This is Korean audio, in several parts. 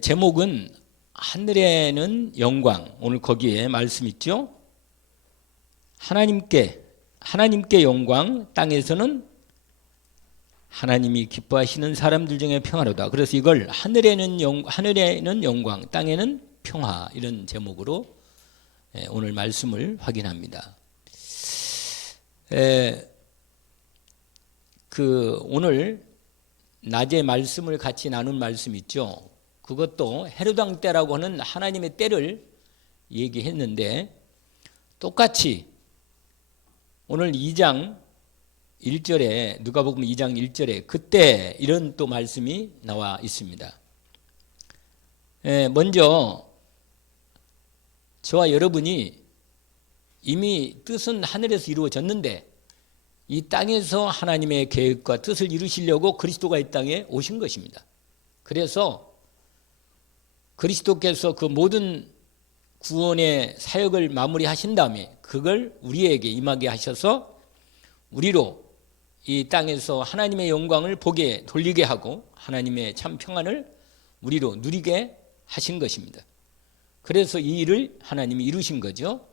제목은 하늘에는 영광. 오늘 거기에 말씀 있죠. 하나님께 영광, 땅에서는 하나님이 기뻐하시는 사람들 중에 평화로다. 그래서 이걸 하늘에는 영광, 땅에는 평화, 이런 제목으로 오늘 말씀을 확인합니다. 오늘 낮에 말씀을 같이 나눈 말씀 있죠. 그것도 헤롯 왕 때라고 하는 하나님의 때를 얘기했는데, 똑같이 오늘 2장 1절에, 누가복음 2장 1절에 그때 이런 또 말씀이 나와 있습니다. 먼저 저와 여러분이 이미 뜻은 하늘에서 이루어졌는데, 이 땅에서 하나님의 계획과 뜻을 이루시려고 그리스도가 이 땅에 오신 것입니다. 그래서 그리스도께서 그 모든 구원의 사역을 마무리하신 다음에 그걸 우리에게 임하게 하셔서 우리로 이 땅에서 하나님의 영광을 보게 돌리게 하고 하나님의 참 평안을 우리로 누리게 하신 것입니다. 그래서 이 일을 하나님이 이루신 거죠.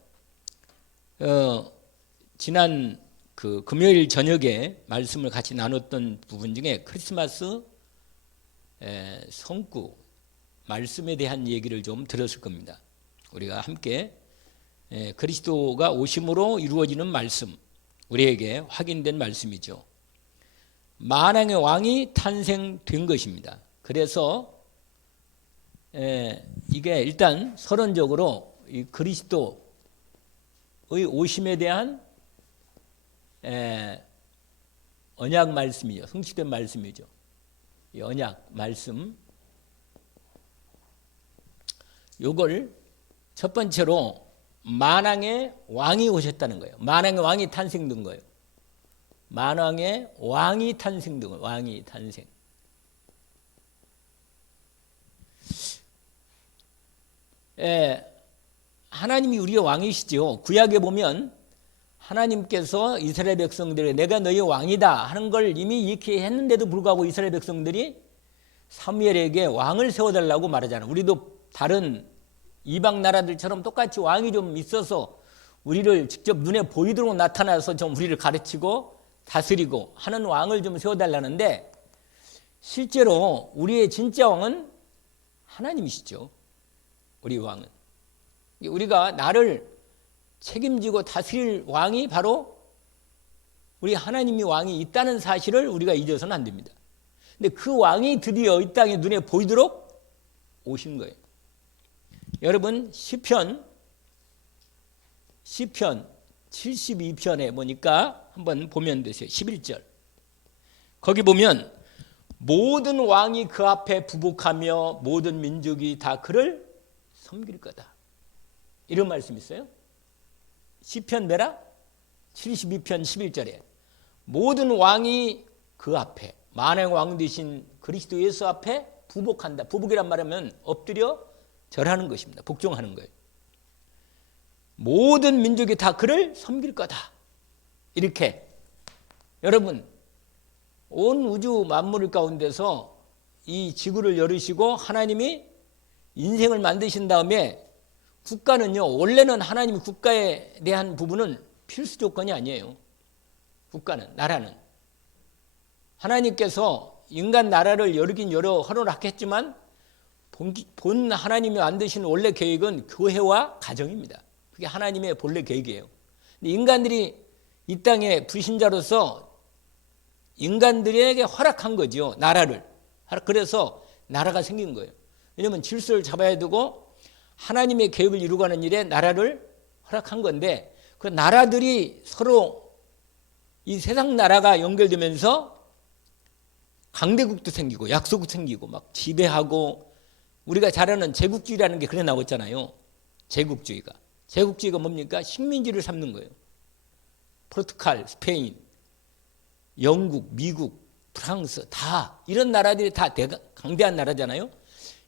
지난 금요일 저녁에 말씀을 같이 나눴던 부분 중에 크리스마스 성구 말씀에 대한 얘기를 좀 들었을 겁니다. 우리가 함께 그리스도가 오심으로 이루어지는 말씀, 우리에게 확인된 말씀이죠. 만왕의 왕이 탄생된 것입니다. 그래서 이게 일단 서론적으로 이 그리스도의 오심에 대한 언약 말씀이죠. 성취된 말씀이죠. 이 언약 말씀, 요걸 첫 번째로 만왕의 왕이 오셨다는 거예요. 만왕의 왕이 탄생된 거예요. 만왕의 왕이 탄생된 거예요. 왕이 탄생. 하나님이 우리의 왕이시죠. 구약에 보면 하나님께서 이스라엘 백성들에게 내가 너희 왕이다 하는 걸 이미 이렇게 했는데도 불구하고 이스라엘 백성들이 사무엘에게 왕을 세워달라고 말하잖아요. 우리도 다른 이방 나라들처럼 똑같이 왕이 좀 있어서 우리를 직접 눈에 보이도록 나타나서 좀 우리를 가르치고 다스리고 하는 왕을 좀 세워달라는데, 실제로 우리의 진짜 왕은 하나님이시죠. 우리 왕은. 우리가 나를 책임지고 다스릴 왕이 바로 우리 하나님이 왕이 있다는 사실을 우리가 잊어서는 안 됩니다. 근데 그 왕이 드디어 이 땅에 눈에 보이도록 오신 거예요. 여러분, 시편 72편에 보니까 한번 보면 되세요. 11절. 거기 보면 모든 왕이 그 앞에 부복하며 모든 민족이 다 그를 섬길 거다. 이런 말씀이 있어요. 시편 메라 72편 11절에 모든 왕이 그 앞에, 만왕의 왕 되신 그리스도 예수 앞에 부복한다. 부복이란 말하면 엎드려 절하는 것입니다. 복종하는 거예요. 모든 민족이 다 그를 섬길 거다. 이렇게 여러분, 온 우주 만물 가운데서 이 지구를 열으시고 하나님이 인생을 만드신 다음에, 국가는요, 원래는 하나님이 국가에 대한 부분은 필수 조건이 아니에요. 국가는, 나라는 하나님께서 인간 나라를 여르긴 여러 허락했지만 본 하나님이 만드신 원래 계획은 교회와 가정입니다. 그게 하나님의 본래 계획이에요. 근데 인간들이 이 땅에 불신자로서 인간들에게 허락한 거죠. 나라를. 그래서 나라가 생긴 거예요. 왜냐하면 질서를 잡아야 되고 하나님의 계획을 이루고가는 일에 나라를 허락한 건데, 그 나라들이 서로 이 세상 나라가 연결되면서 강대국도 생기고 약소국 생기고 막 지배하고, 우리가 잘 아는 제국주의라는 게 그래 나왔잖아요. 제국주의가 뭡니까? 식민지를 삼는 거예요. 포르투갈, 스페인, 영국, 미국, 프랑스, 다 이런 나라들이 다 강대한 나라잖아요.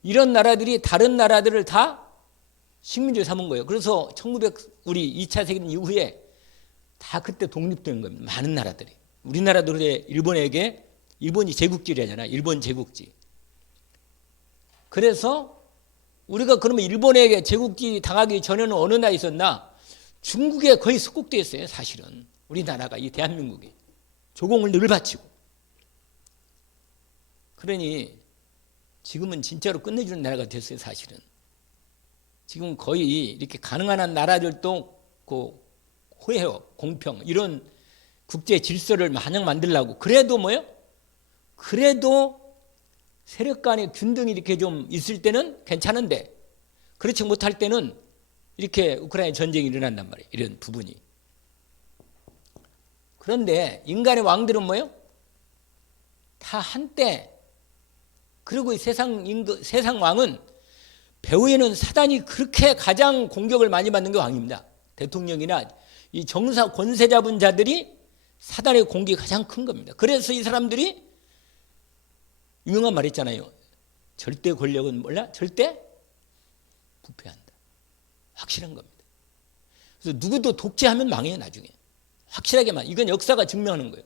이런 나라들이 다른 나라들을 다 식민지를 삼은 거예요. 그래서 우리 2차 세계대전 이후에 다 그때 독립된 겁니다. 많은 나라들이. 우리나라도 일본이 제국주의라잖아요. 일본 제국주의. 그래서 우리가 그러면 일본에게 제국주의 당하기 전에는 어느 나라에 있었나? 중국에 거의 속국되어 있어요. 사실은 우리나라가, 이 대한민국이 조공을 늘 바치고. 그러니 지금은 진짜로 끝내주는 나라가 됐어요. 사실은 지금 거의 이렇게 가능한 한 나라들도 그 호혜요, 공평, 이런 국제 질서를 마냥 만들려고. 그래도 뭐요? 그래도 세력 간의 균등이 이렇게 좀 있을 때는 괜찮은데, 그렇지 못할 때는 이렇게 우크라이나 전쟁이 일어난단 말이에요. 이런 부분이. 그런데 인간의 왕들은 뭐요? 다 한때, 그리고 세상 왕은 배후에는 사단이 그렇게 가장 공격을 많이 받는 게 왕입니다. 대통령이나 이 정사 권세 잡은 자들이 사단의 공격이 가장 큰 겁니다. 그래서 이 사람들이 유명한 말 있잖아요. 절대 권력은 몰라? 절대 부패한다. 확실한 겁니다. 그래서 누구도 독재하면 망해요. 나중에 확실하게만. 이건 역사가 증명하는 거예요.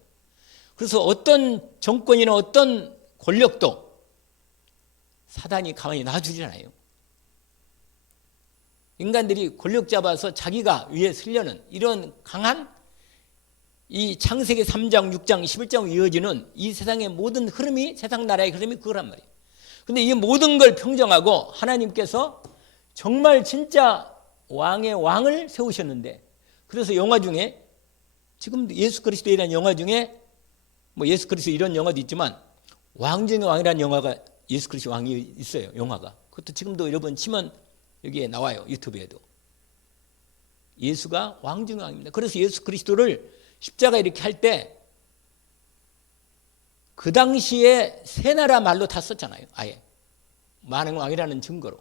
그래서 어떤 정권이나 어떤 권력도 사단이 가만히 놔주지 않아요. 인간들이 권력 잡아서 자기가 위에 쓰려는 이런 강한 이 창세기 3장, 6장, 11장 이어지는 이 세상의 모든 흐름이, 세상 나라의 흐름이 그거란 말이에요. 근데 이 모든 걸 평정하고 하나님께서 정말 진짜 왕의 왕을 세우셨는데, 그래서 영화 중에 지금 예수 그리스도라는 영화 중에 뭐 예수 그리스도 이런 영화도 있지만 왕 중의 왕이라는 영화가 예수 그리스도 왕이 있어요. 영화가. 그것도 지금도 여러분 치면 여기에 나와요. 유튜브에도. 예수가 왕 중의 왕입니다. 그래서 예수 그리스도를 십자가 이렇게 할 때 그 당시에 세 나라 말로 다 썼잖아요. 아예 만왕의 왕이라는 증거로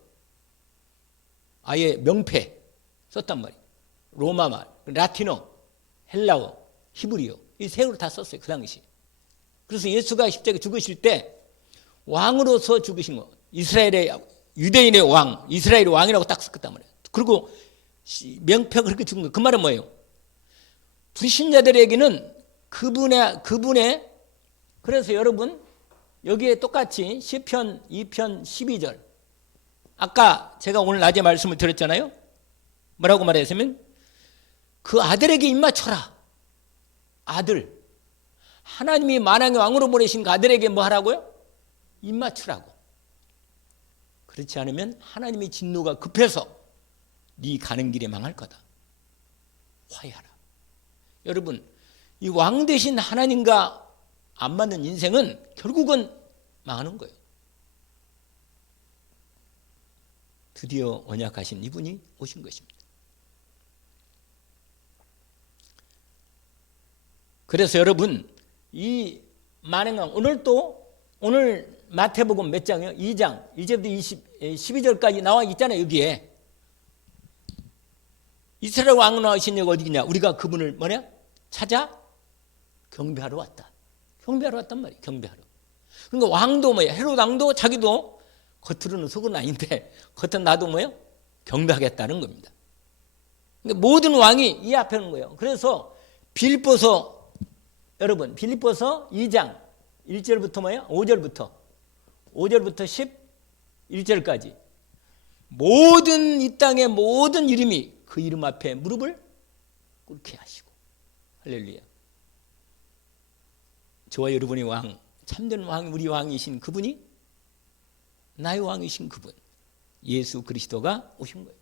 아예 명패 썼단 말이에요. 로마 말, 라틴어, 헬라어, 히브리어 이 세 개로 다 썼어요. 그 당시. 그래서 예수가 십자가에 죽으실 때 왕으로서 죽으신 거, 이스라엘의 유대인의 왕, 이스라엘의 왕이라고 딱 썼단 말이에요. 그리고 명패가 그렇게 죽은 거. 그 말은 뭐예요? 불신자들에게는 그분의 그래서 여러분 여기에 똑같이 시편 2편 12절 아까 제가 오늘 낮에 말씀을 드렸잖아요. 뭐라고 말했으면 그 아들에게 입맞춰라. 아들 하나님이 만왕의 왕으로 보내신 그 아들에게 뭐 하라고요? 입맞추라고. 그렇지 않으면 하나님의 진노가 급해서 네 가는 길에 망할 거다. 화해하라. 여러분 이 왕 대신 하나님과 안 맞는 인생은 결국은 망하는 거예요. 드디어 언약하신 이분이 오신 것입니다. 그래서 여러분 이 만행왕 오늘 마태복음 몇 장이요? 2장 1절부터 12절까지 나와 있잖아요. 여기에 이스라엘 왕 나오신 여기 어디냐? 우리가 그분을 뭐냐? 찾아 경배하러 왔다. 경배하러 왔단 말이에요. 경배하러. 그러니까 왕도 뭐야? 헤롯 왕도 자기도 겉으로는 속은 아닌데 겉은 나도 뭐예요? 경배하겠다는 겁니다. 그러니까 모든 왕이 이 앞에 오는 거예요. 그래서 빌립보서 여러분 빌립보서 2장 1절부터 뭐예요? 5절부터 11절까지 모든 이 땅의 모든 이름이 그 이름 앞에 무릎을 꿇게 하시고 할렐루야. 저와 여러분의 왕, 참된 왕, 우리 왕이신 그분이 나의 왕이신 그분 예수 그리스도가 오신 거예요.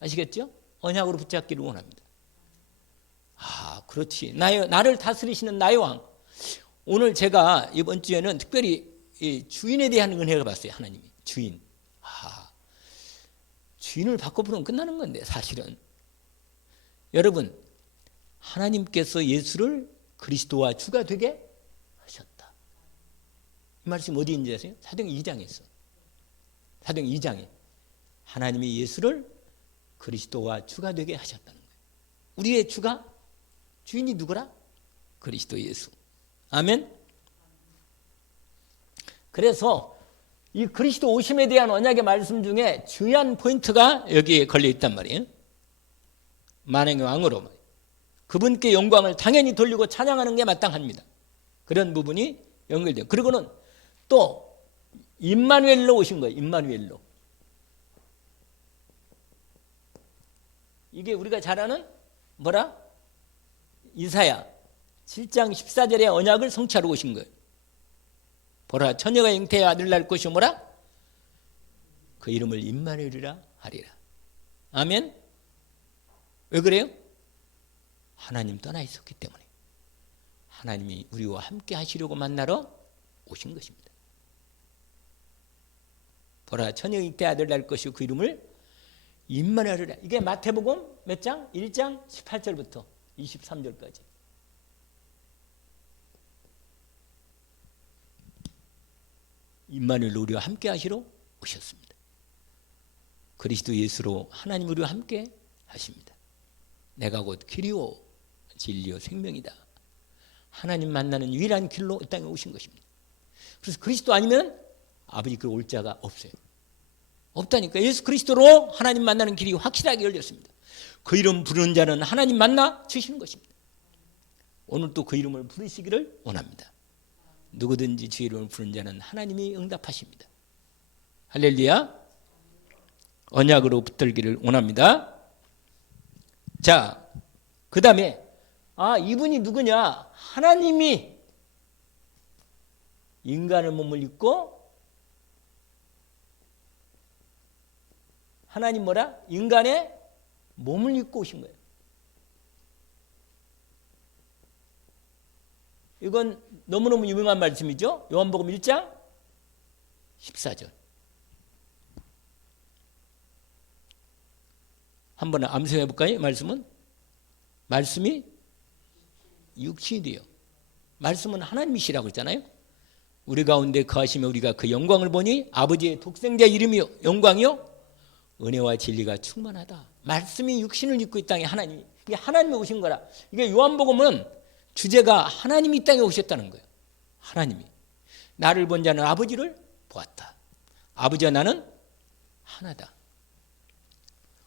아시겠죠? 언약으로 붙잡기를 원합니다. 아, 그렇지. 나를 다스리시는 나의 왕. 오늘 제가 이번 주에는 특별히 이 주인에 대한 은혜를 봤어요. 하나님이 주인. 주인을 바꿔보면 끝나는 건데 사실은 여러분 하나님께서 예수를 그리스도와 주가 되게 하셨다. 이 말씀 어디 있는지 아세요? 사도행 2장에 있어. 사도행 2장에 하나님이 예수를 그리스도와 주가 되게 하셨다는 거예요. 우리의 주가 주인이 누구라? 그리스도 예수. 아멘. 그래서 이 그리스도 오심에 대한 언약의 말씀 중에 중요한 포인트가 여기에 걸려 있단 말이에요. 만왕의 왕으로 그분께 영광을 당연히 돌리고 찬양하는 게 마땅합니다. 그런 부분이 연결돼요. 그리고는 또 임마누엘로 오신 거예요. 임마누엘로. 이게 우리가 잘 아는 뭐라? 이사야 7장 14절의 언약을 성취하러 오신 거예요. 보라 처녀가 잉태의 아들 낳을 것이 뭐라? 그 이름을 임마누엘이라 하리라. 아멘. 왜 그래요? 하나님 떠나 있었기 때문에 하나님이 우리와 함께 하시려고 만나러 오신 것입니다. 보라 처녀 잉태 아들 낳을 것이고 그 이름을 임마누엘이라. 이게 마태복음 몇 장? 1장 18절부터 23절까지. 임마누엘 우리와 함께 하시러 오셨습니다. 그리스도 예수로 하나님 우리와 함께 하십니다. 내가 곧 길이요 진리요 생명이다. 하나님 만나는 유일한 길로 이 땅에 오신 것입니다. 그래서 그리스도 아니면 아버지께로 올 자가 없어요. 없다니까. 예수 그리스도로 하나님 만나는 길이 확실하게 열렸습니다. 그 이름 부르는 자는 하나님 만나 주시는 것입니다. 오늘 또 그 이름을 부르시기를 원합니다. 누구든지 주의 이름을 부르는 자는 하나님이 응답하십니다. 할렐루야. 언약으로 붙들기를 원합니다. 자, 그 다음에 이분이 누구냐? 하나님이 인간의 몸을 입고 하나님 뭐라? 인간의 몸을 입고 오신 거예요. 이건 너무너무 유명한 말씀이죠. 요한복음 1장 14절. 한번 암송해 볼까요? 말씀은? 말씀이 육신이 돼요. 말씀은 하나님이시라고 했잖아요. 우리 가운데 거하시며 우리가 그 영광을 보니 아버지의 독생자 이름이요 영광이요 은혜와 진리가 충만하다. 말씀이 육신을 입고 이 땅에 하나님이. 이게 하나님이 오신 거라. 이게 요한복음은 주제가 하나님이 이 땅에 오셨다는 거예요. 하나님이. 나를 본 자는 아버지를 보았다. 아버지와 나는 하나다.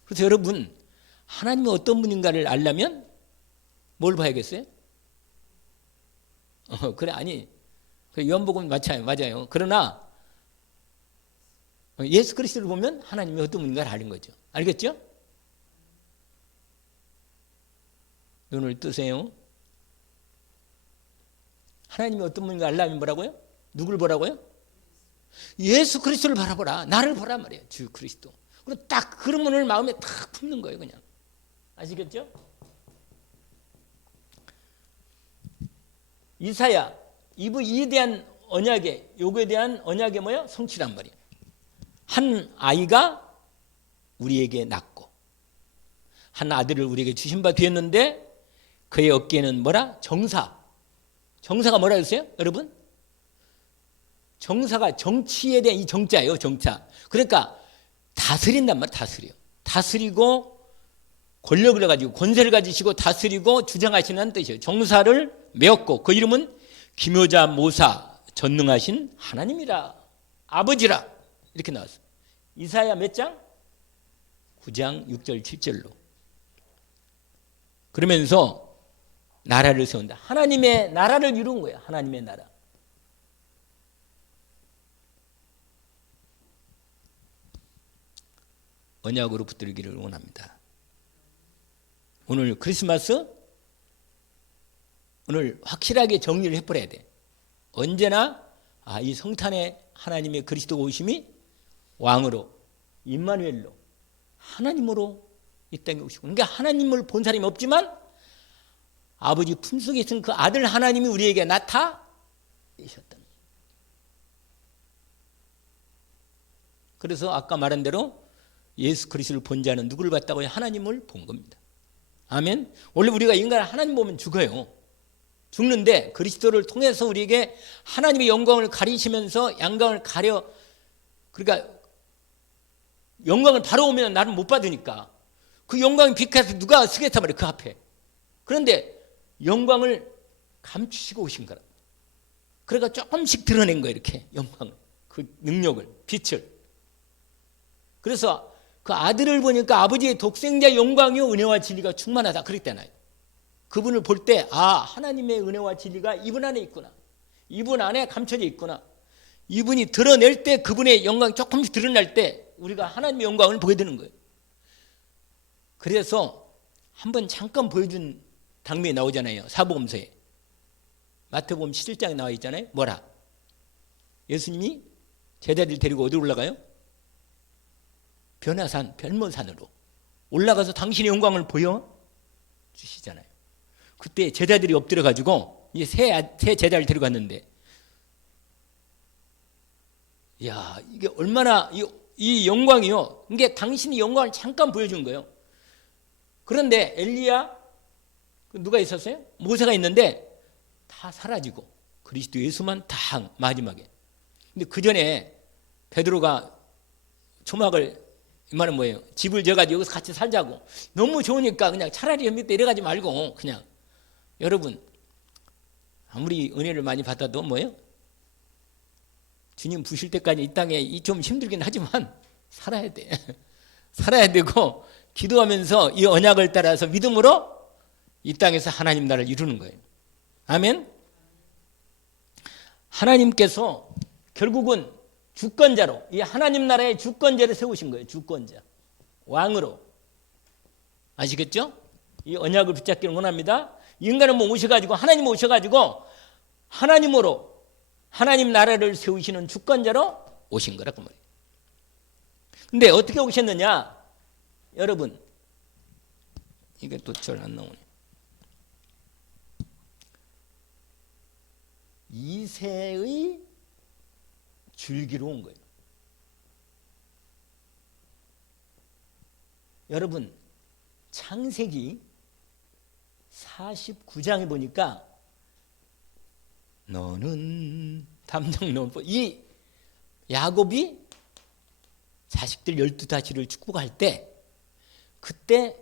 그래서 여러분 하나님이 어떤 분인가를 알려면 뭘 봐야겠어요? 그래 아니 요한복음 맞아요. 그러나 예수 그리스도를 보면 하나님이 어떤 분인가를 아는 거죠. 알겠죠? 눈을 뜨세요. 하나님이 어떤 분인가 알려면 뭐라고요? 누굴 보라고요? 예수 그리스도를 바라보라. 나를 보라 말이에요. 주 그리스도. 그리고 딱 그런 분을 마음에 탁 품는 거예요. 그냥. 아시겠죠? 이사야 이에 대한 언약에 요거에 대한 언약에 뭐예요? 성취란 말이에요. 한 아이가 우리에게 낳고 한 아들을 우리에게 주신 바 되었는데 그의 어깨에는 뭐라? 정사가 뭐라 했어요? 여러분? 정사가 정치에 대한 이 정자예요. 정자. 그러니까 다스린단 말이에요. 다스리고 권력을 가지고 권세를 가지시고 다스리고 주장하시는 뜻이에요. 정사를 메었고 그 이름은 기묘자 모사 전능하신 하나님이라 아버지라 이렇게 나왔어요. 이사야 몇 장? 9장 6절 7절로. 그러면서 나라를 세운다. 하나님의 나라를 이룬 거예요. 하나님의 나라. 언약으로 붙들기를 원합니다. 오늘 크리스마스 오늘 확실하게 정리를 해버려야 돼. 언제나 이 성탄에 하나님의 그리스도가 오심이 왕으로 임마누엘로 하나님으로 이 땅에 오시고 그러니까 하나님을 본 사람이 없지만 아버지 품속에 있는 그 아들 하나님이 우리에게 나타내셨다. 그래서 아까 말한 대로 예수 그리스도를 본 자는 누구를 봤다고요? 하나님을 본 겁니다. 아멘. 원래 우리가 인간을 하나님 보면 죽어요. 죽는데 그리스도를 통해서 우리에게 하나님의 영광을 가리시면서 양광을 가려 그러니까 영광을 바로 오면 나는 못 받으니까 그 영광이 빛나서 누가 쓰겠단 말이에요. 그 앞에. 그런데 영광을 감추시고 오신 거라. 그러니까 조금씩 드러낸 거예요. 이렇게 영광을. 그 능력을. 빛을. 그래서 그 아들을 보니까 아버지의 독생자 영광이요 은혜와 진리가 충만하다 그랬잖아요. 그분을 볼 때 하나님의 은혜와 진리가 이분 안에 있구나. 이분 안에 감춰져 있구나. 이분이 드러낼 때 그분의 영광이 조금씩 드러날 때 우리가 하나님의 영광을 보게 되는 거예요. 그래서 한번 잠깐 보여준 장면이 나오잖아요. 사복음서에. 마태복음 17장에 나와 있잖아요. 뭐라? 예수님이 제자들 데리고 어디로 올라가요? 변화산, 변모산으로 올라가서 당신의 영광을 보여주시잖아요. 그때 제자들이 엎드려가지고 이제 새 제자를 데려갔는데, 야, 이게 얼마나 이 영광이요. 이게 당신이 영광을 잠깐 보여준 거예요. 그런데 엘리야, 누가 있었어요? 모세가 있는데 다 사라지고 그리스도 예수만 다 마지막에. 근데 그 전에 베드로가 초막을 이만은 뭐예요? 집을 져가지고 여기서 같이 살자고. 너무 좋으니까 그냥 차라리 밑에 이래가지 말고 그냥. 여러분, 아무리 은혜를 많이 받아도 뭐예요? 주님 부실 때까지 이 땅에 좀 힘들긴 하지만 살아야 돼. 살아야 되고 기도하면서 이 언약을 따라서 믿음으로 이 땅에서 하나님 나라를 이루는 거예요. 아멘. 하나님께서 결국은 주권자로, 이 하나님 나라의 주권자를 세우신 거예요. 주권자. 왕으로. 아시겠죠? 이 언약을 붙잡기를 원합니다. 인간은 뭐 오셔가지고, 하나님 오셔가지고, 하나님으로, 하나님 나라를 세우시는 주권자로 오신 거라고 말이에요. 근데 어떻게 오셨느냐? 여러분, 이게 또 잘 안 나오네. 이새의 줄기로 온 거예요. 여러분, 창세기 49장에 보니까 너는 담장 넘어, 이 야곱이 자식들 12가지를 축복할 때 그때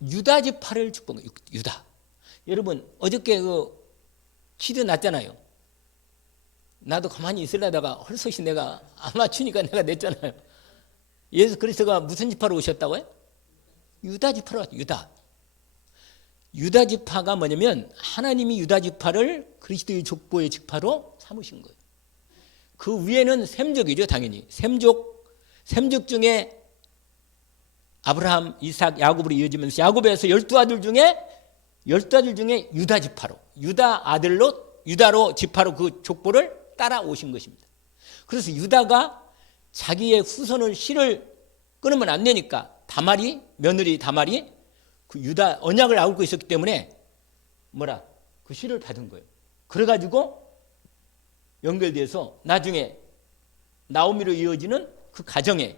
유다 지파를 축복해요. 유다. 여러분, 어저께 퀴즈 났잖아요. 나도 가만히 있으려다가 헐섯이 내가 안 맞추니까 내가 냈잖아요. 예수 그리스도가 무슨 지파로 오셨다고요? 유다 지파로 왔어요. 유다 지파가 뭐냐면 하나님이 유다 지파를 그리스도의 족보의 지파로 삼으신 거예요. 그 위에는 셈족이죠, 당연히. 셈족 중에 아브라함, 이삭, 야곱으로 이어지면서 야곱에서 12아들 중에 유다 지파로, 유다로 지파로 그 족보를 따라오신 것입니다. 그래서 유다가 자기의 후손을 씨를 끊으면 안 되니까 며느리 다말이 그 유다 언약을 안고 있었기 때문에 그 씨를 받은 거예요. 그래가지고 연결돼서 나중에 나오미로 이어지는 그 가정에,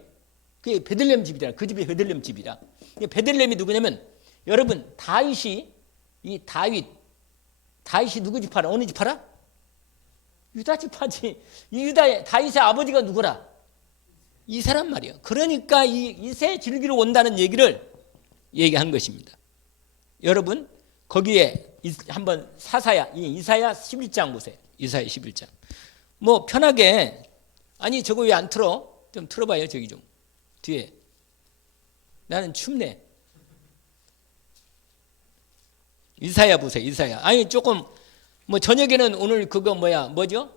그게 베들레헴 집이잖아. 그 집이 베들레헴 집이라. 베들레헴이 누구냐면, 여러분, 다윗이 누구 지파라? 어느 지파라? 유다 지파지. 다윗의 아버지가 누구라? 이 사람 말이에요. 그러니까 이새 줄기로 온다는 얘기를 얘기한 것입니다. 여러분, 거기에 한번 이사야 11장 보세요. 이사야 11장. 뭐 편하게, 아니 저거 왜 안 틀어? 좀 틀어봐요. 저기 좀 뒤에. 나는 춥네. 이사야 보세요. 이사야. 아니 조금 뭐 저녁에는 오늘 그거 뭐죠?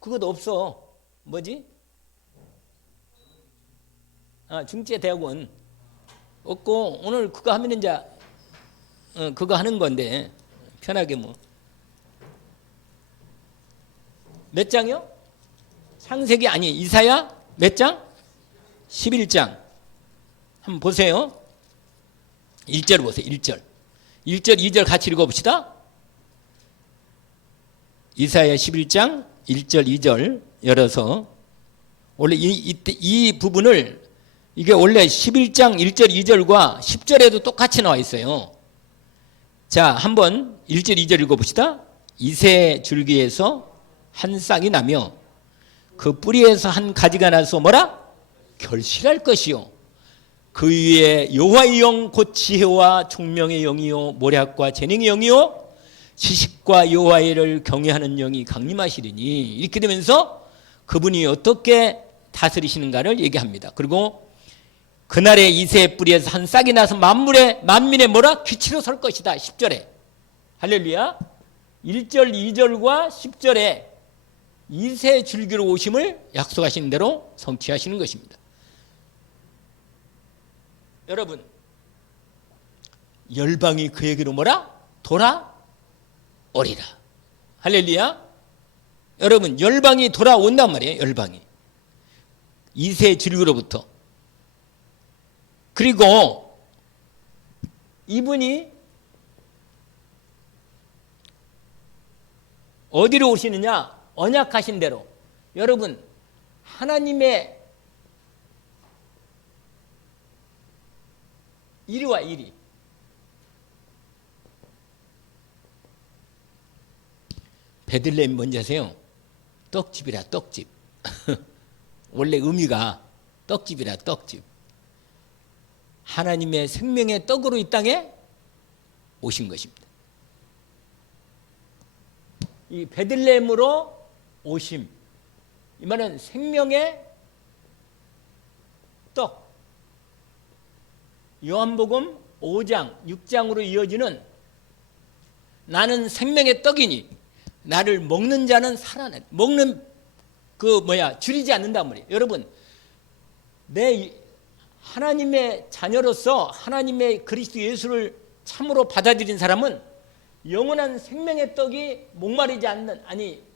그것도 없어. 뭐지? 중제대학원 없고 오늘 그거 하면 이제 그거 하는 건데 편하게 뭐. 몇 장이요? 창세기 아니 이사야 몇 장? 11장. 한번 보세요. 1절 보세요. 1절, 2절 같이 읽어봅시다. 이사야 11장 1절, 2절 열어서, 원래 이 부분을, 이게 원래 11장 1절, 2절과 10절에도 똑같이 나와 있어요. 자, 한번 1절, 2절 읽어봅시다. 이새 줄기에서 한 싹이 나며 그 뿌리에서 한 가지가 나서 결실할 것이요. 그 위에 여호와의 영 곧 지혜와 총명의 영이요 모략과 재능의 영이요 지식과 여호와를 경외하는 영이 강림하시리니, 이렇게 되면서 그분이 어떻게 다스리시는가를 얘기합니다. 그리고 그날의 이새의 뿌리에서 한 싹이 나서 만민의 기치로 설 것이다. 10절에 할렐루야. 1절 2절과 10절에 이세 줄기로 오심을 약속하신 대로 성취하시는 것입니다. 여러분, 열방이 그에게로 뭐라? 돌아오리라. 할렐루야. 여러분, 열방이 돌아온단 말이에요. 열방이 이세 줄기로부터. 그리고 이분이 어디로 오시느냐? 언약하신 대로. 여러분, 하나님의 이리와 이리. 베들레헴 뭔지 아세요? 떡집이라 떡집. 원래 의미가 떡집이라 떡집. 하나님의 생명의 떡으로 이 땅에 오신 것입니다. 이 베들레헴으로 오심, 이 말은 생명의 떡. 요한복음 5장, 6장으로 이어지는 나는 생명의 떡이니 나를 먹는 자는 살아내. 먹는 줄이지 않는단 말이에요. 여러분, 내 하나님의 자녀로서 하나님의 그리스도 예수를 참으로 받아들인 사람은 영원한 생명의 떡이 목마르지 않는, 아니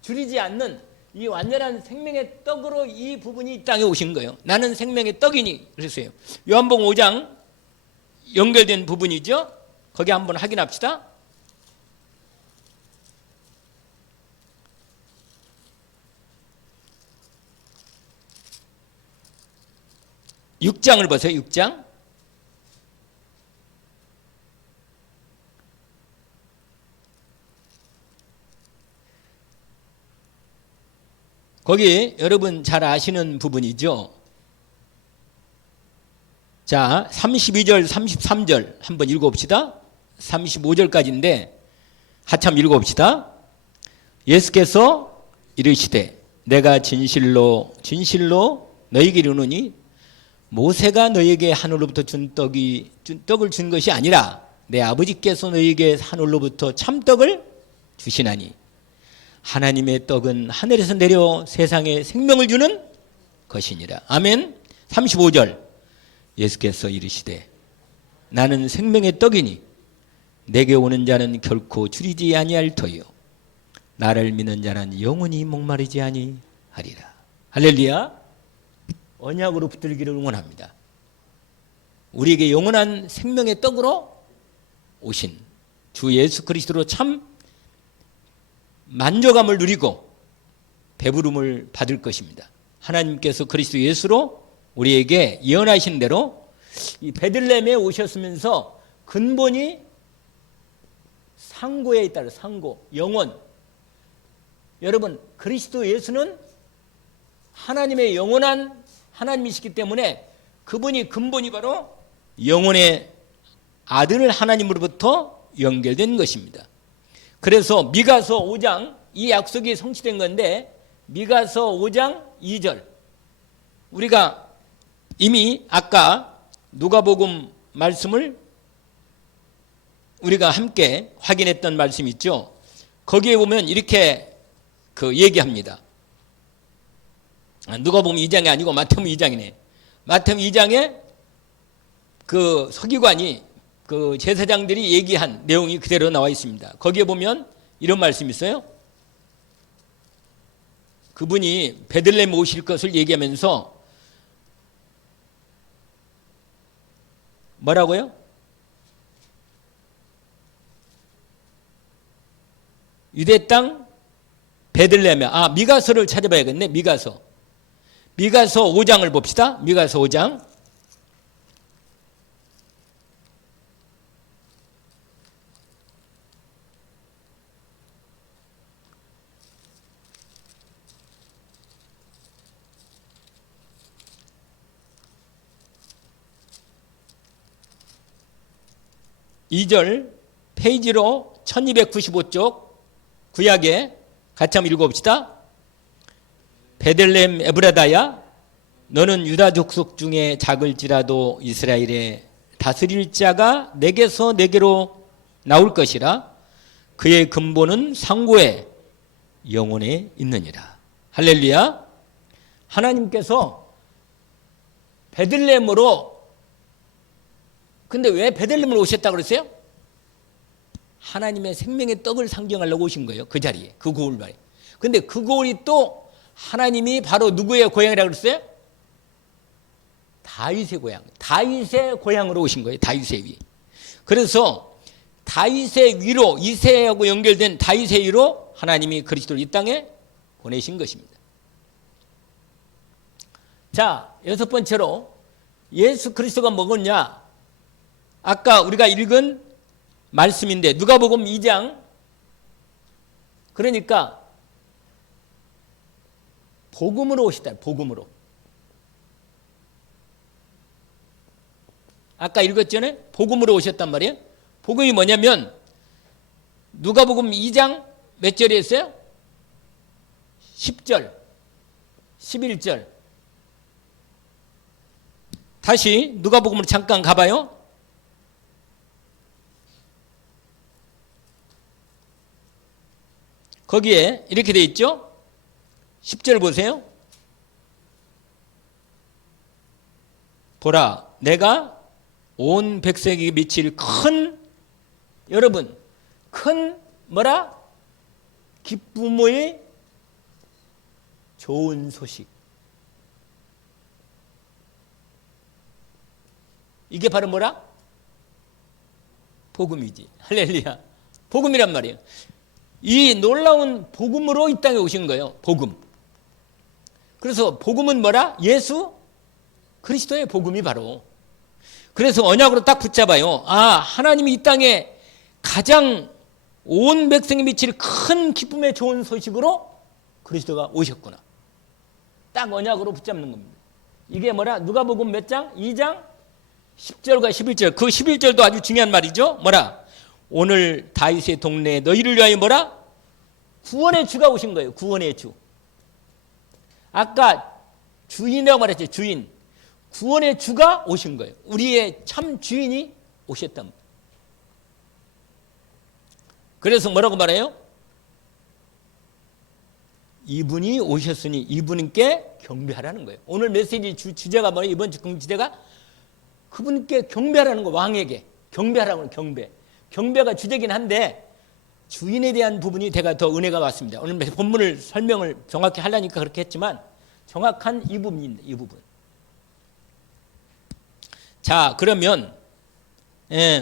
줄이지 않는 이 완전한 생명의 떡으로 이 부분이 이 땅에 오신 거예요. 나는 생명의 떡이니 그랬어요. 요한복음 5장 연결된 부분이죠. 거기 한번 확인합시다. 6장을 보세요. 6장. 거기 여러분 잘 아시는 부분이죠. 자, 32절, 33절 한번 읽어봅시다. 35절까지인데 한참 읽어봅시다. 예수께서 이르시되 내가 진실로 너희에게 이르노니 모세가 너희에게 하늘로부터 떡을 준 것이 아니라 내 아버지께서 너희에게 하늘로부터 참떡을 주시나니 하나님의 떡은 하늘에서 내려 세상에 생명을 주는 것이니라. 아멘. 35절 예수께서 이르시되 나는 생명의 떡이니 내게 오는 자는 결코 줄이지 아니할 터요 나를 믿는 자는 영원히 목마르지 아니하리라. 할렐루야. 언약으로 붙들기를 응원합니다. 우리에게 영원한 생명의 떡으로 오신 주 예수 그리스도로 참 만족함을 누리고 배부름을 받을 것입니다. 하나님께서 그리스도 예수로 우리에게 예언하신 대로 이 베들레헴에 오셨으면서 근본이 상고에 있다. 상고, 영원. 여러분, 그리스도 예수는 하나님의 영원한 하나님이시기 때문에 그분이 근본이 바로 영원의 아들 하나님으로부터 연결된 것입니다. 그래서 미가서 5장 이 약속이 성취된 건데 미가서 5장 2절 우리가 이미 아까 누가복음 말씀을 우리가 함께 확인했던 말씀 있죠. 거기에 보면 이렇게 얘기합니다. 누가복음 2장이 아니고 마태복음 2장이네. 마태복음 2장에 서기관이 제사장들이 얘기한 내용이 그대로 나와 있습니다. 거기에 보면 이런 말씀이 있어요. 그분이 베들레헴 오실 것을 얘기하면서 뭐라고요? 유대 땅 베들레헴에 미가서를 찾아봐야겠네. 미가서 5장을 봅시다. 미가서 5장 2절 페이지로 1295쪽 구약에 같이 한번 읽어봅시다. 베들레헴 에브라다야 너는 유다 족속 중에 작을지라도 이스라엘에 다스릴 자가 내게서 내게로 나올 것이라 그의 근본은 상고에 영원에 있느니라. 할렐루야. 하나님께서 베들레헴으로, 근데 왜 베들레헴으로 오셨다고 그랬어요? 하나님의 생명의 떡을 상징하려고 오신 거예요. 그 자리에, 그 고을 말이에요. 근데 그 고을이 또 하나님이 바로 누구의 고향이라고 그랬어요? 다윗의 고향. 다윗의 고향으로 오신 거예요. 다윗의 위. 그래서 다윗의 위로, 이새하고 연결된 다윗의 위로 하나님이 그리스도를 이 땅에 보내신 것입니다. 자, 여섯 번째로 예수 그리스도가 뭐겠냐? 아까 우리가 읽은 말씀인데 누가복음 2장, 그러니까 복음으로 오시다. 복음으로. 아까 읽었잖아요. 복음으로 오셨단 말이에요. 복음이 뭐냐면 누가복음 2장 몇 절에 있어요? 10절, 11절. 다시 누가복음으로 잠깐 가봐요. 거기에 이렇게 돼 있죠. 10절 보세요. 보라, 내가 온 백성에게 미칠 큰, 여러분, 큰 뭐라? 기쁨의 좋은 소식. 이게 바로 뭐라? 복음이지. 할렐루야. 복음이란 말이에요. 이 놀라운 복음으로 이 땅에 오신 거예요. 복음. 그래서 복음은 뭐라? 예수 그리스도의 복음이 바로. 그래서 언약으로 딱 붙잡아요. 아, 하나님이 이 땅에 가장 온 백성이 미칠 큰 기쁨의 좋은 소식으로 그리스도가 오셨구나. 딱 언약으로 붙잡는 겁니다. 이게 뭐라? 누가복음 몇 장? 2장 10절과 11절. 그 11절도 아주 중요한 말이죠. 뭐라? 오늘 다윗의 동네에 너희를 위하여 뭐라? 구원의 주가 오신 거예요. 구원의 주. 아까 주인이라고 말했죠. 주인. 구원의 주가 오신 거예요. 우리의 참 주인이 오셨단 말이에요. 그래서 뭐라고 말해요? 이분이 오셨으니 이분께 경배하라는 거예요. 오늘 메시지 주제가 뭐예요? 이번 주 주제가 그분께 경배하라는 거예요. 왕에게 경배하라는 거예요. 경배. 경배가 주제긴 한데 주인에 대한 부분이 제가 더 은혜가 왔습니다. 오늘 본문을 설명을 정확히 하려니까 그렇게 했지만 정확한 이 부분입니다. 이 부분. 자, 그러면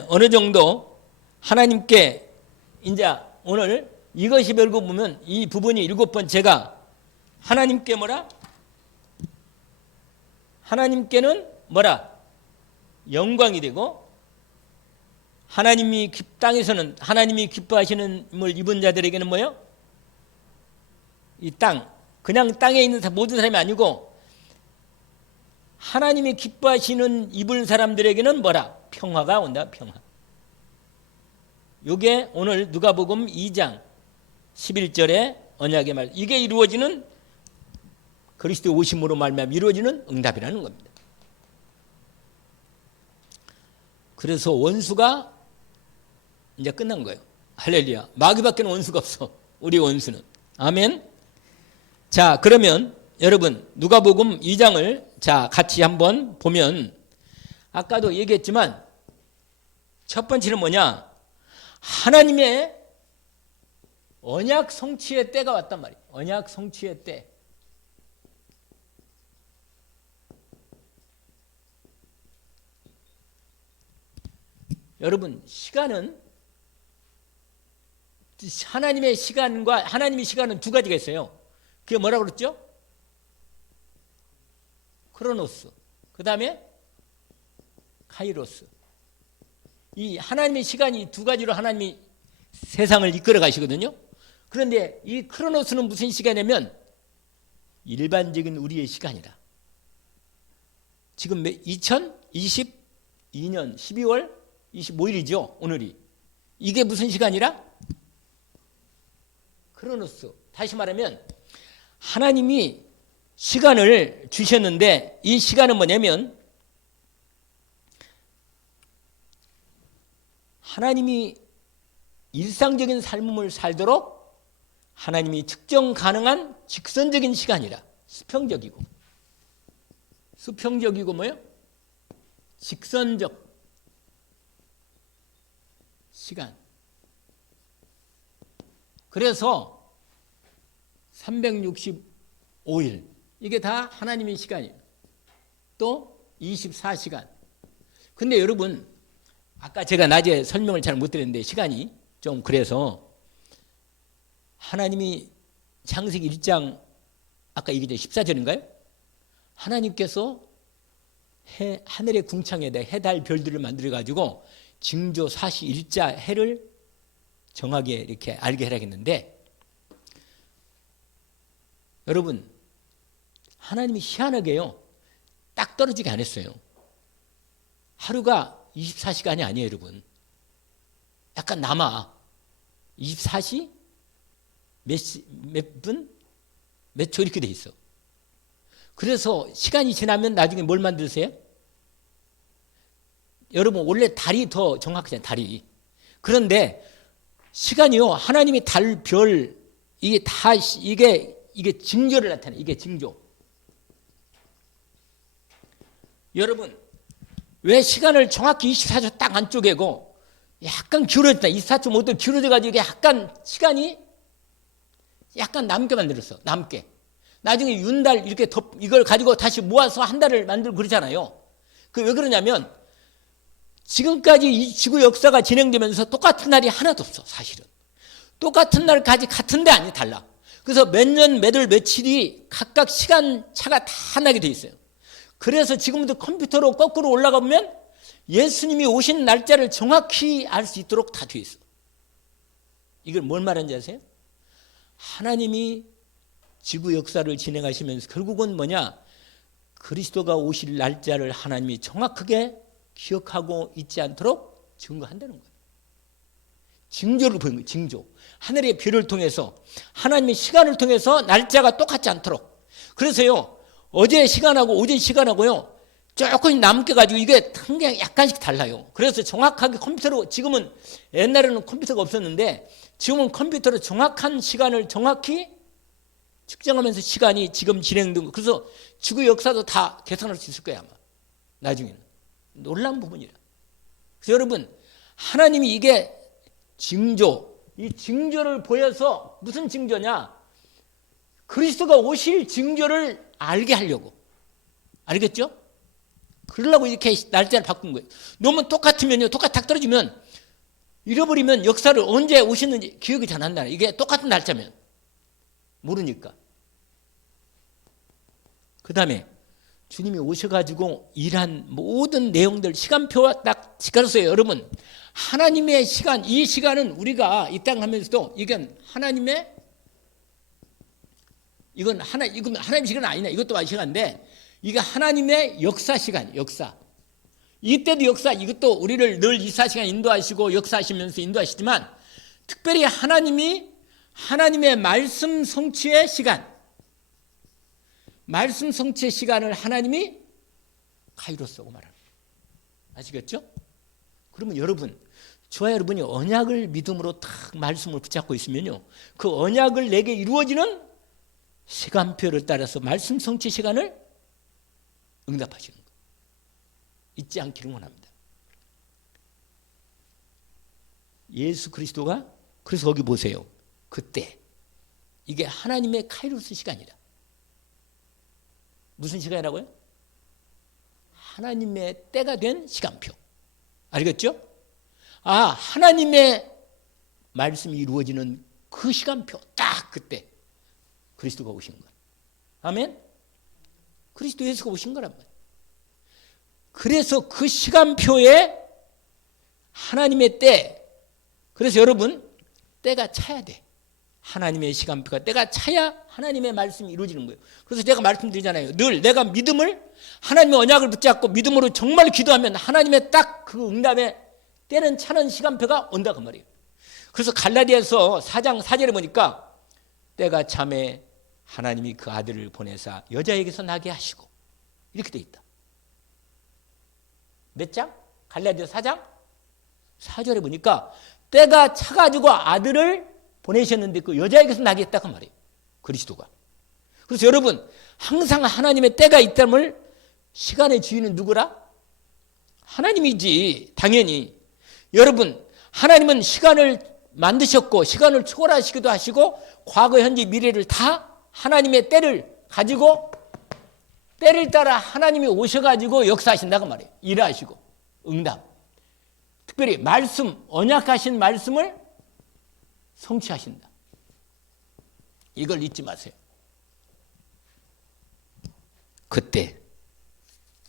어느 정도 하나님께 이제 오늘 이것이 별거 보면 이 부분이 7번째가 하나님께 뭐라? 하나님께는 뭐라? 영광이 되고 하나님이 땅에서는 하나님이 기뻐하시는 걸 입은 자들에게는 뭐예요? 이 땅, 그냥 땅에 있는 모든 사람이 아니고 하나님이 기뻐하시는 입은 사람들에게는 뭐라? 평화가 온다. 평화. 이게 오늘 누가복음 2장 11절의 언약의 말. 이게 이루어지는 그리스도의 오심으로 말미암아 이루어지는 응답이라는 겁니다. 그래서 원수가 이제 끝난 거예요. 할렐루야. 마귀밖에는 원수가 없어. 우리 원수는. 아멘. 자, 그러면 여러분 누가복음 2장을 자 같이 한번 보면 아까도 얘기했지만 첫 번째는 뭐냐? 하나님의 언약 성취의 때가 왔단 말이에요. 언약 성취의 때. 여러분 시간은 하나님의 시간과 하나님의 시간은 두 가지가 있어요. 그게 뭐라고 그랬죠? 크로노스. 그 다음에 카이로스. 이 하나님의 시간이 두 가지로 하나님이 세상을 이끌어 가시거든요. 그런데 이 크로노스는 무슨 시간이냐면 일반적인 우리의 시간이다. 지금 2022년 12월 25일이죠. 오늘이. 이게 무슨 시간이라? 크로노스. 다시 말하면 하나님이 시간을 주셨는데 이 시간은 뭐냐면 하나님이 일상적인 삶을 살도록 하나님이 측정 가능한 직선적인 시간이라. 수평적이고 뭐요? 직선적 시간. 그래서 365일 이게 다 하나님의 시간이에요. 또 24시간. 근데 여러분 아까 제가 낮에 설명을 잘 못 드렸는데 시간이 좀 그래서 하나님이 창세기 1장 아까 얘기했죠. 14절인가요? 하나님께서 하늘의 궁창에다 해달 별들을 만들어 가지고 징조 41자 해를 정하게 이렇게 알게 하라겠는데 여러분 하나님이 희한하게요. 딱 떨어지게 안 했어요. 하루가 24시간이 아니에요, 여러분. 약간 남아. 24시 몇 분, 몇 초 이렇게 돼 있어. 그래서 시간이 지나면 나중에 뭘 만드세요? 여러분 원래 달이 더 정확하잖아요. 달이. 그런데 시간이요. 하나님의 달, 별 이게 다 이게 징조를 나타내. 이게 징조. 여러분 왜 시간을 정확히 24초 딱 안 쪼개고 약간 기울어졌다. 24.5도 기울어져가지고 이게 약간 시간이 약간 남게 만들었어. 남게. 나중에 윤달 이렇게 이걸 가지고 다시 모아서 한 달을 만들고 그러잖아요. 그 왜 그러냐면 지금까지 이 지구 역사가 진행되면서 똑같은 날이 하나도 없어. 사실은. 똑같은 날까지 같은데 아니 달라. 그래서 몇 년, 몇 월, 며칠이 각각 시간 차가 다 나게 돼 있어요. 그래서 지금도 컴퓨터로 거꾸로 올라가 보면 예수님이 오신 날짜를 정확히 알 수 있도록 다 되어 있어. 이걸 뭘 말하는지 아세요? 하나님이 지구 역사를 진행하시면서 결국은 뭐냐? 그리스도가 오실 날짜를 하나님이 정확하게 기억하고 있지 않도록 증거한다는 거예요. 징조를 보인 거예요. 징조. 하늘의 별을 통해서 하나님의 시간을 통해서 날짜가 똑같지 않도록. 그래서요. 어제 시간하고 어제 시간하고요. 조금 남게 가지고 이게 그냥 약간씩 달라요. 그래서 정확하게 컴퓨터로 지금은 옛날에는 컴퓨터가 없었는데 지금은 컴퓨터로 정확한 시간을 정확히 측정하면서 시간이 지금 진행된 거. 그래서 지구 역사도 다 계산할 수 있을 거예요 아마. 나중에는. 놀라운 부분이라. 그래서 여러분 하나님이 이게 징조. 이 징조를 보여서 무슨 징조냐. 그리스도가 오실 징조를 알게 하려고. 알겠죠? 그러려고 이렇게 날짜를 바꾼 거예요. 너무 똑같으면요. 똑같이 떨어지면 잃어버리면 역사를 언제 오셨는지 기억이 잘 안 나요. 이게 똑같은 날짜면. 모르니까. 그 다음에 주님이 오셔가지고 일한 모든 내용들 시간표와 딱 지켜졌어요. 여러분 하나님의 시간, 이 시간은 우리가 이 땅 하면서도 이건 하나님의 이건 하나님 시간 아니냐. 이것도 시간인데 이게 하나님의 역사 시간, 역사. 이때도 역사, 이것도 우리를 늘 24시간 인도하시고 역사하시면서 인도하시지만 특별히 하나님의 말씀 성취의 시간, 말씀 성취의 시간을 하나님이 카이로스라고 말합니다. 아시겠죠? 그러면 여러분, 저와 여러분이 언약을 믿음으로 딱 말씀을 붙잡고 있으면요, 그 언약을 내게 이루어지는 시간표를 따라서 말씀 성취 시간을 응답하시는 거예요. 잊지 않기를 원합니다. 예수 그리스도가 그래서 거기 보세요. 그때 이게 하나님의 카이로스 시간이라. 무슨 시간이라고요? 하나님의 때가 된 시간표. 알겠죠? 하나님의 말씀이 이루어지는 그 시간표 딱 그때 그리스도가 오신 것. 아멘? 그리스도 예수가 오신 거란 말이에요. 그래서 그 시간표에 하나님의 때, 그래서 여러분 때가 차야 돼. 하나님의 시간표가 때가 차야 하나님의 말씀이 이루어지는 거예요. 그래서 제가 말씀드리잖아요. 늘 내가 믿음을 하나님의 언약을 붙잡고 믿음으로 정말 기도하면 하나님의 딱 그 응답에 때는 차는 시간표가 온다 그 말이에요. 그래서 갈라디아서 4장 4절에 보니까 때가 참에 하나님이 그 아들을 보내사 여자에게서 나게 하시고 이렇게 돼 있다. 몇 장? 갈라디아 4장? 4절에 보니까 때가 차가지고 아들을 보내셨는데 그 여자에게서 나게 했다고 말이에요. 그리스도가. 그래서 여러분 항상 하나님의 때가 있다면 시간의 주인은 누구라? 하나님이지. 당연히. 여러분 하나님은 시간을 만드셨고 시간을 초월하시기도 하시고 과거, 현재, 미래를 다 하나님의 때를 가지고 때를 따라 하나님이 오셔가지고 역사하신다고 말이에요. 일하시고 응답. 특별히 말씀, 언약하신 말씀을 성취하신다. 이걸 잊지 마세요. 그때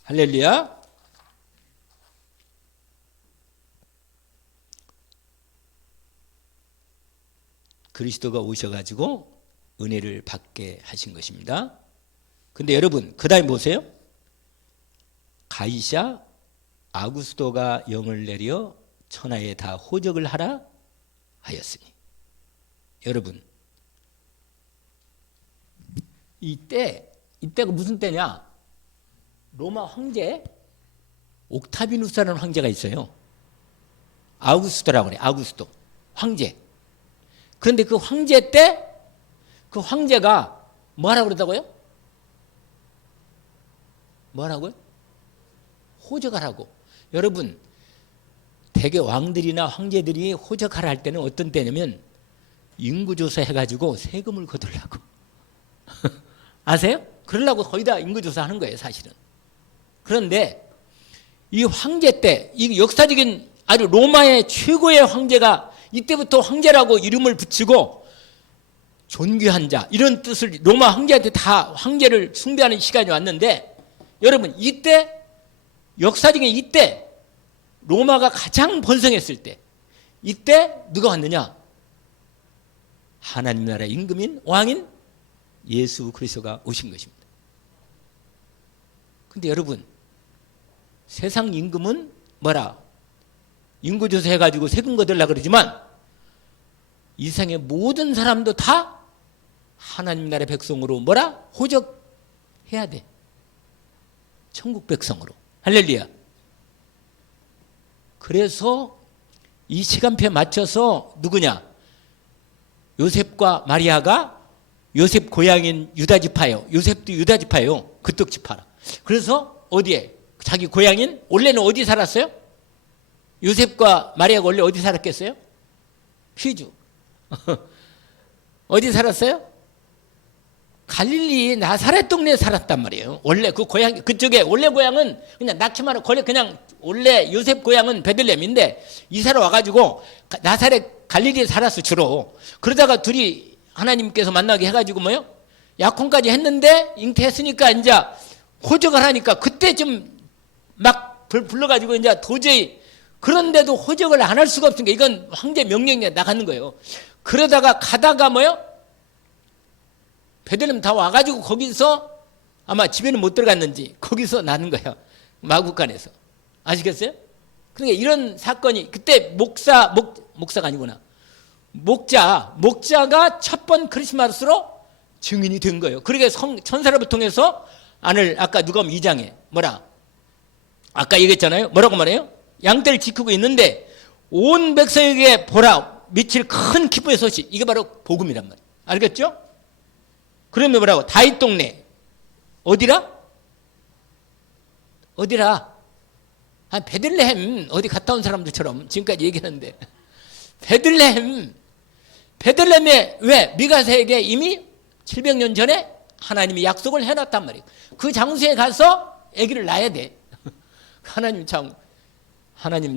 할렐루야. 그리스도가 오셔가지고 은혜를 받게 하신 것입니다. 근데 여러분 그 다음에 보세요. 가이사 아구스도가 영을 내려 천하에 다 호적을 하라 하였으니. 여러분 이때가 무슨 때냐? 로마 황제 옥타비누스라는 황제가 있어요. 아우구스토라고 그래요. 아우구스토 황제. 그런데 그 황제 때 그 황제가 뭐라고 그러다고요? 뭐라고요? 호적하라고. 여러분 대개 왕들이나 황제들이 호적하라 할 때는 어떤 때냐면 인구조사 해가지고 세금을 거두려고. 아세요? 그러려고 거의 다 인구조사 하는 거예요 사실은. 그런데 이 황제 때 이 역사적인 아주 로마의 최고의 황제가 이때부터 황제라고 이름을 붙이고 존귀한 자 이런 뜻을 로마 황제한테 다 황제를 숭배하는 시간이 왔는데 여러분 이때 역사적인 이때 로마가 가장 번성했을 때 이때 누가 왔느냐? 하나님 나라의 임금인 왕인 예수 그리스도가 오신 것입니다. 근데 여러분 세상 임금은 뭐라? 인구조사 해가지고 세금 거들라 그러지만 이 세상의 모든 사람도 다 하나님 나라의 백성으로 뭐라? 호적해야 돼. 천국 백성으로. 할렐루야. 그래서 이 시간표에 맞춰서 누구냐? 요셉과 마리아가 요셉 고향인 유다지파예요. 요셉도 유다지파예요. 그떡지파라. 그래서 어디에? 자기 고향인 원래는 어디 살았어요? 요셉과 마리아가 원래 어디 살았겠어요? 퀴즈. 어디 살았어요? 갈릴리 나사렛 동네에 살았단 말이에요. 원래 그 고향 그쪽에 원래 고향은 그냥 낳기만 거래 그냥 원래 요셉 고향은 베들레헴인데 이사를 와가지고 나사렛 갈릴리에 살았어 주로. 그러다가 둘이 하나님께서 만나게 해가지고 뭐요? 약혼까지 했는데 잉태했으니까 이제 호적을 하니까 그때 좀 막 불러가지고 이제 도저히 그런데도 호적을 안 할 수가 없으니까 이건 황제 명령에 나가는 거예요. 그러다가 가다가 뭐요? 베들레헴 다 와가지고 거기서 아마 집에는 못 들어갔는지 거기서 나는 거야. 마국간에서. 아시겠어요? 그러니까 이런 사건이 그때 목사가 아니구나. 목자가 첫 번 크리스마스로 증인이 된 거예요. 그러니까 천사를 통해서 안을 아까 누가 2장에 뭐라? 아까 얘기했잖아요. 뭐라고 말해요? 양떼를 지키고 있는데 온 백성에게 보라 미칠 큰 기쁨의 소식. 이게 바로 복음이란 말이에요. 알겠죠? 그러면 뭐라고? 다윗 동네. 어디라? 베들레헴 어디 갔다 온 사람들처럼 지금까지 얘기하는데 베들레헴에 왜? 미가세에게 이미 700년 전에 하나님이 약속을 해놨단 말이에요. 그 장소에 가서 아기를 낳아야 돼. 하나님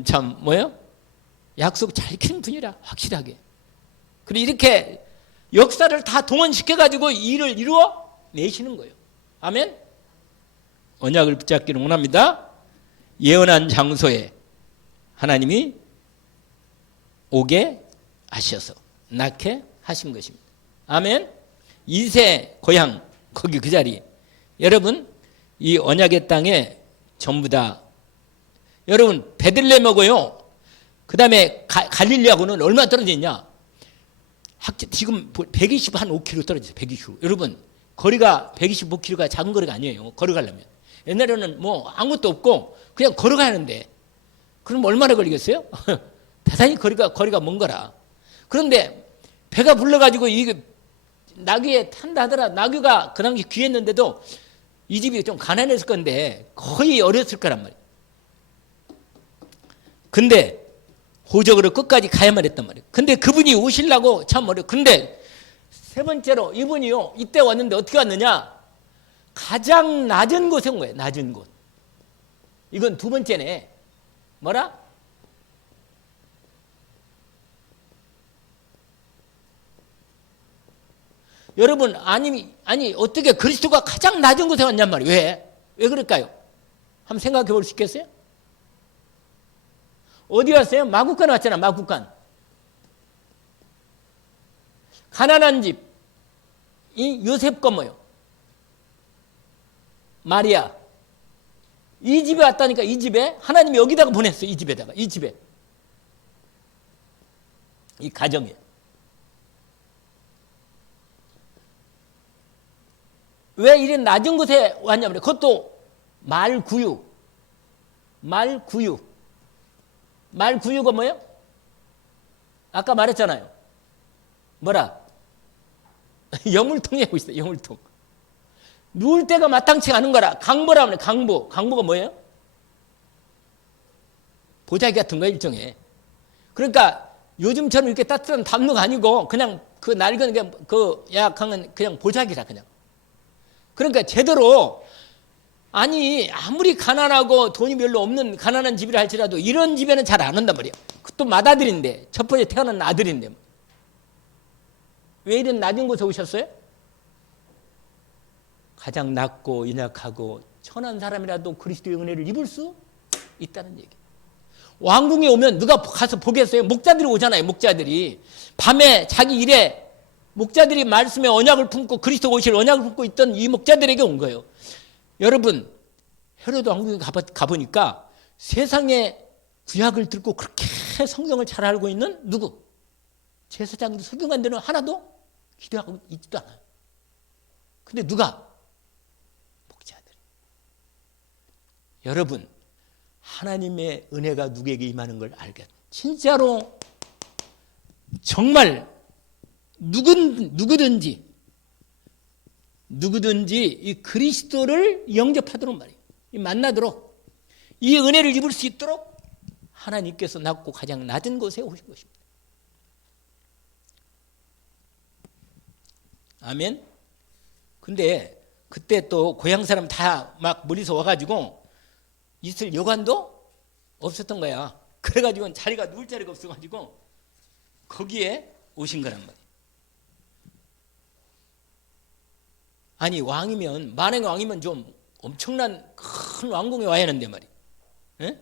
참 뭐예요? 약속 잘 지키는 분이라 확실하게. 그리고 이렇게 역사를 다 동원시켜가지고 일을 이루어 내시는 거예요. 아멘? 언약을 붙잡기를 원합니다. 예언한 장소에 하나님이 오게 하셔서 낳게 하신 것입니다. 아멘? 이세 고향 거기 그 자리. 여러분 이 언약의 땅에 전부 다 여러분 베들레헴하고요. 그 다음에 갈릴리하고는 얼마나 떨어져 있냐? 지금 125km 떨어져요. 125. 여러분 거리가 125km가 작은 거리가 아니에요. 걸어가려면. 옛날에는 뭐 아무것도 없고 그냥 걸어가는데 그럼 얼마나 걸리겠어요? 대단히 거리가 먼 거라. 그런데 배가 불러가지고 이게 나귀에 탄다 하더라. 나귀가 그 당시 귀했는데도 이 집이 좀 가난했을 건데 거의 어렸을 거란 말이에요. 근데 호적으로 끝까지 가야만 했단 말이에요. 근데 그분이 오시려고 참 어려워. 근데 세 번째로 이분이요, 이때 왔는데 어떻게 왔느냐? 가장 낮은 곳에 온 거예요. 낮은 곳. 이건 두 번째네. 뭐라? 여러분, 아니 어떻게 그리스도가 가장 낮은 곳에 왔냔 말이에요. 왜 그럴까요? 한번 생각해 볼 수 있겠어요? 어디 왔어요? 마구간 왔잖아. 마구간. 가난한 집. 이 요셉과 뭐요? 마리아. 이 집에 왔다니까. 이 집에 하나님이 여기다가 보냈어요. 이 집에다가. 이 집에. 이 가정에. 왜 이런 낮은 곳에 왔냐면 그것도 말구유. 말구유가 뭐예요? 아까 말했잖아요. 뭐라? 여물통에 하고 있어요. 여물통. 누울 때가 마땅치 않은 거라. 강보라 하면 강보. 강보가 뭐예요? 보자기 같은 거 일종의. 그러니까 요즘처럼 이렇게 따뜻한 담요가 아니고 그냥 그 낡은 그 약한 그냥 보자기라 그냥. 그러니까 제대로 아니 아무리 가난하고 돈이 별로 없는 가난한 집이라 할지라도 이런 집에는 잘 안 온단 말이에요. 그것도 맏아들인데 첫 번째 태어난 아들인데 왜 이런 낮은 곳에 오셨어요? 가장 낮고 연약하고 천한 사람이라도 그리스도의 은혜를 입을 수 있다는 얘기예요. 왕궁에 오면 누가 가서 보겠어요? 목자들이 오잖아요. 목자들이 밤에 자기 일에 목자들이 말씀에 언약을 품고 그리스도 오실 언약을 품고 있던 이 목자들에게 온 거예요. 여러분, 헤로드 왕궁에 가보니까 세상의 구약을 듣고 그렇게 성경을 잘 알고 있는 누구? 제사장도 서기관들은 하나도 기도하고 있지도 않아요. 근데 누가? 목자들. 여러분, 하나님의 은혜가 누구에게 임하는 걸 알겠어요. 진짜로 정말 누구든지 이 그리스도를 영접하도록 말이에요. 만나도록 이 은혜를 입을 수 있도록 하나님께서 낮고 가장 낮은 곳에 오신 것입니다. 아멘. 근데 그때 또 고향 사람 다 막 멀리서 와가지고 있을 여관도 없었던 거야. 그래가지고 자리가 누울 자리가 없어가지고 거기에 오신 거란 말이에요. 아니 왕이면 만행의 왕이면 좀 엄청난 큰 왕궁에 와야 하는데 말이에요. 에?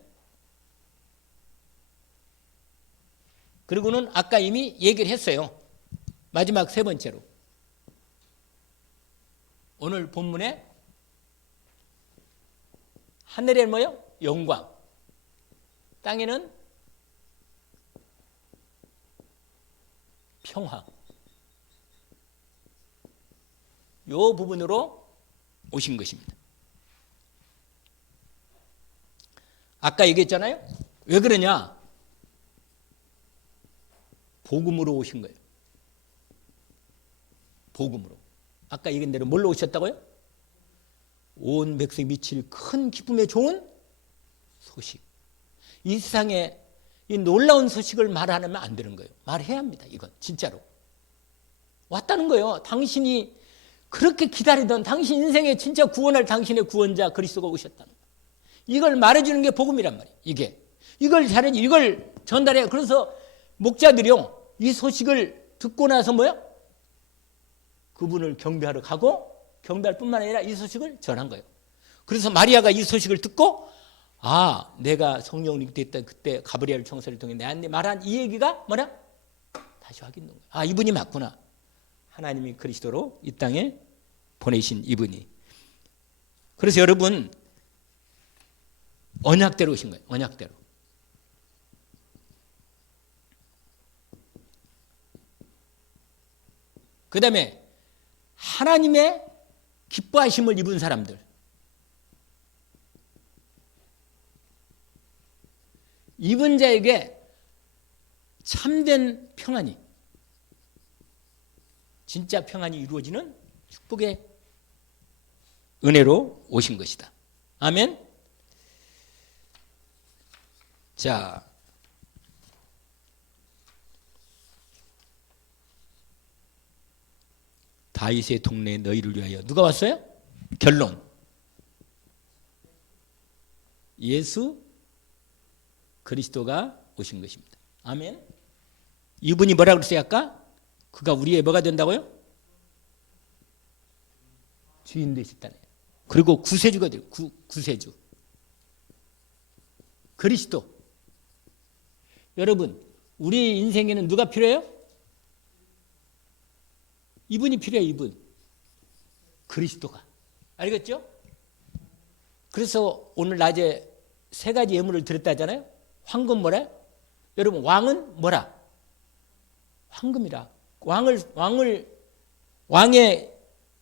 그리고는 아까 이미 얘기를 했어요. 마지막 세 번째로 오늘 본문에 하늘에는 뭐요? 영광, 땅에는 평화. 이 부분으로 오신 것입니다. 아까 얘기했잖아요. 왜 그러냐? 복음으로 오신 거예요. 복음으로. 아까 얘기한 대로 뭘로 오셨다고요? 온 백성이 미칠 큰 기쁨에 좋은 소식. 이 세상에 이 놀라운 소식을 말하면 안 되는 거예요. 말해야 합니다. 이건 진짜로. 왔다는 거예요. 당신이 그렇게 기다리던 당신 인생에 진짜 구원할 당신의 구원자 그리스도가 오셨다는 거예요. 이걸 말해주는 게 복음이란 말이에요. 이걸 전달해요. 그래서 목자들이요. 이 소식을 듣고 나서 뭐요? 그분을 경배하러 가고 경배할 뿐만 아니라 이 소식을 전한 거예요. 그래서 마리아가 이 소식을 듣고 내가 성령이 됐다 그때 가브리엘 청서를 통해 내한테 말한 이 얘기가 뭐냐? 다시 확인된 거예요. 이분이 맞구나. 하나님이 그리스도로 이 땅에 보내신 이분이. 그래서 여러분 언약대로 오신 거예요. 언약대로. 그 다음에 하나님의 기뻐하심을 입은 사람들. 입은 자에게 참된 평안이 진짜 평안이 이루어지는 축복의 은혜로 오신 것이다. 아멘. 자, 다윗의 동네에 너희를 위하여 누가 왔어요? 결론. 예수 그리스도가 오신 것입니다. 아멘. 이분이 뭐라고 그랬어요 아까? 그가 우리의 뭐가 된다고요? 주인 되셨다네요. 그리고 구세주가 돼요. 구세주. 그리스도. 여러분, 우리 인생에는 누가 필요해요? 이분이 필요해요. 이분. 그리스도가. 알겠죠? 그래서 오늘 낮에 세 가지 예물을 드렸다 하잖아요. 황금 뭐래? 여러분, 왕은 뭐라? 황금이라. 왕의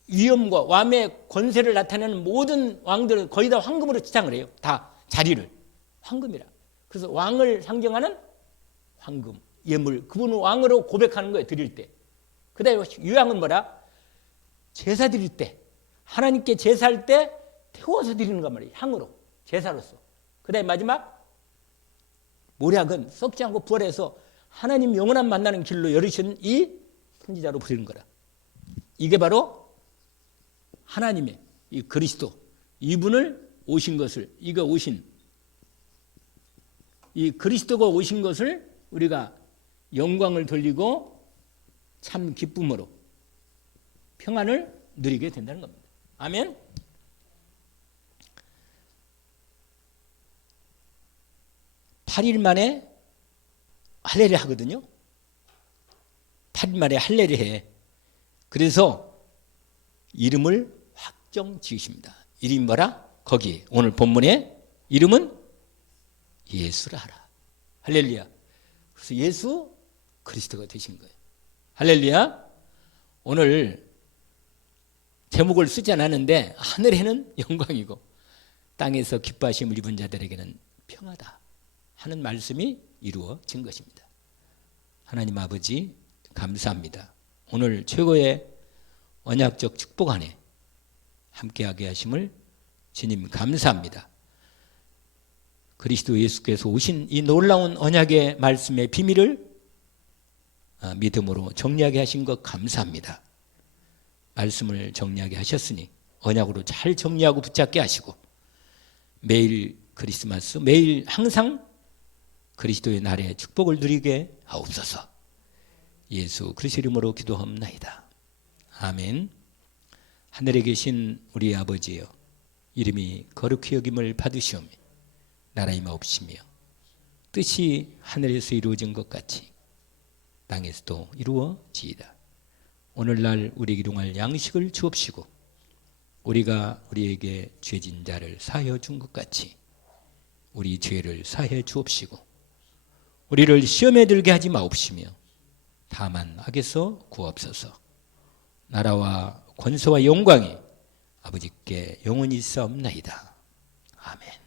위엄과 왕의 권세를 나타내는 모든 왕들은 거의 다 황금으로 치장을 해요. 다 자리를. 황금이라. 그래서 왕을 상징하는 황금, 예물. 그분은 왕으로 고백하는 거예요. 드릴 때. 그 다음에 유향은 뭐라? 제사 드릴 때. 하나님께 제사할 때 태워서 드리는 거 말이에요. 향으로. 제사로서. 그 다음에 마지막 모략은 썩지 않고 부활해서 하나님 영원한 만나는 길로 열으신 이 선지자로 부르는 거라. 이게 바로 하나님의 이 그리스도, 이분을 오신 것을, 이거 오신 이 그리스도가 오신 것을 우리가 영광을 돌리고 참 기쁨으로 평안을 누리게 된다는 겁니다. 아멘. (8일) 만에 할례를 하거든요. 8일 만에 할례를 해. 그래서 이름을 확정 지으십니다. 이름이 뭐라? 거기 오늘 본문에 이름은 예수라 하라. 할렐루야. 그래서 예수 그리스도가 되신 거예요. 할렐루야. 오늘 제목을 쓰지 않았는데 하늘에는 영광이고 땅에서 기뻐하심을 입은 자들에게는 평화다 하는 말씀이 이루어진 것입니다. 하나님 아버지 감사합니다. 오늘 최고의 언약적 축복 안에 함께하게 하심을 주님 감사합니다. 그리스도 예수께서 오신 이 놀라운 언약의 말씀의 비밀을 믿음으로 정리하게 하신 것 감사합니다. 말씀을 정리하게 하셨으니 언약으로 잘 정리하고 붙잡게 하시고 매일 크리스마스, 매일 항상 그리스도의 날에 축복을 누리게 하옵소서. 예수 그리스도 이름으로 기도합나이다. 아멘. 하늘에 계신 우리 아버지여, 이름이 거룩히 여김을 받으시오며 나라의 마옵시며 뜻이 하늘에서 이루어진 것 같이 땅에서도 이루어지이다. 오늘날 우리에게 일용할 양식을 주옵시고 우리가 우리에게 죄진 자를 사하여 준 것 같이 우리 죄를 사하여 주옵시고 우리를 시험에 들게 하지 마옵시며 다만 악에서 구하옵소서. 나라와 권세와 영광이 아버지께 영원히 있사옵나이다. 아멘.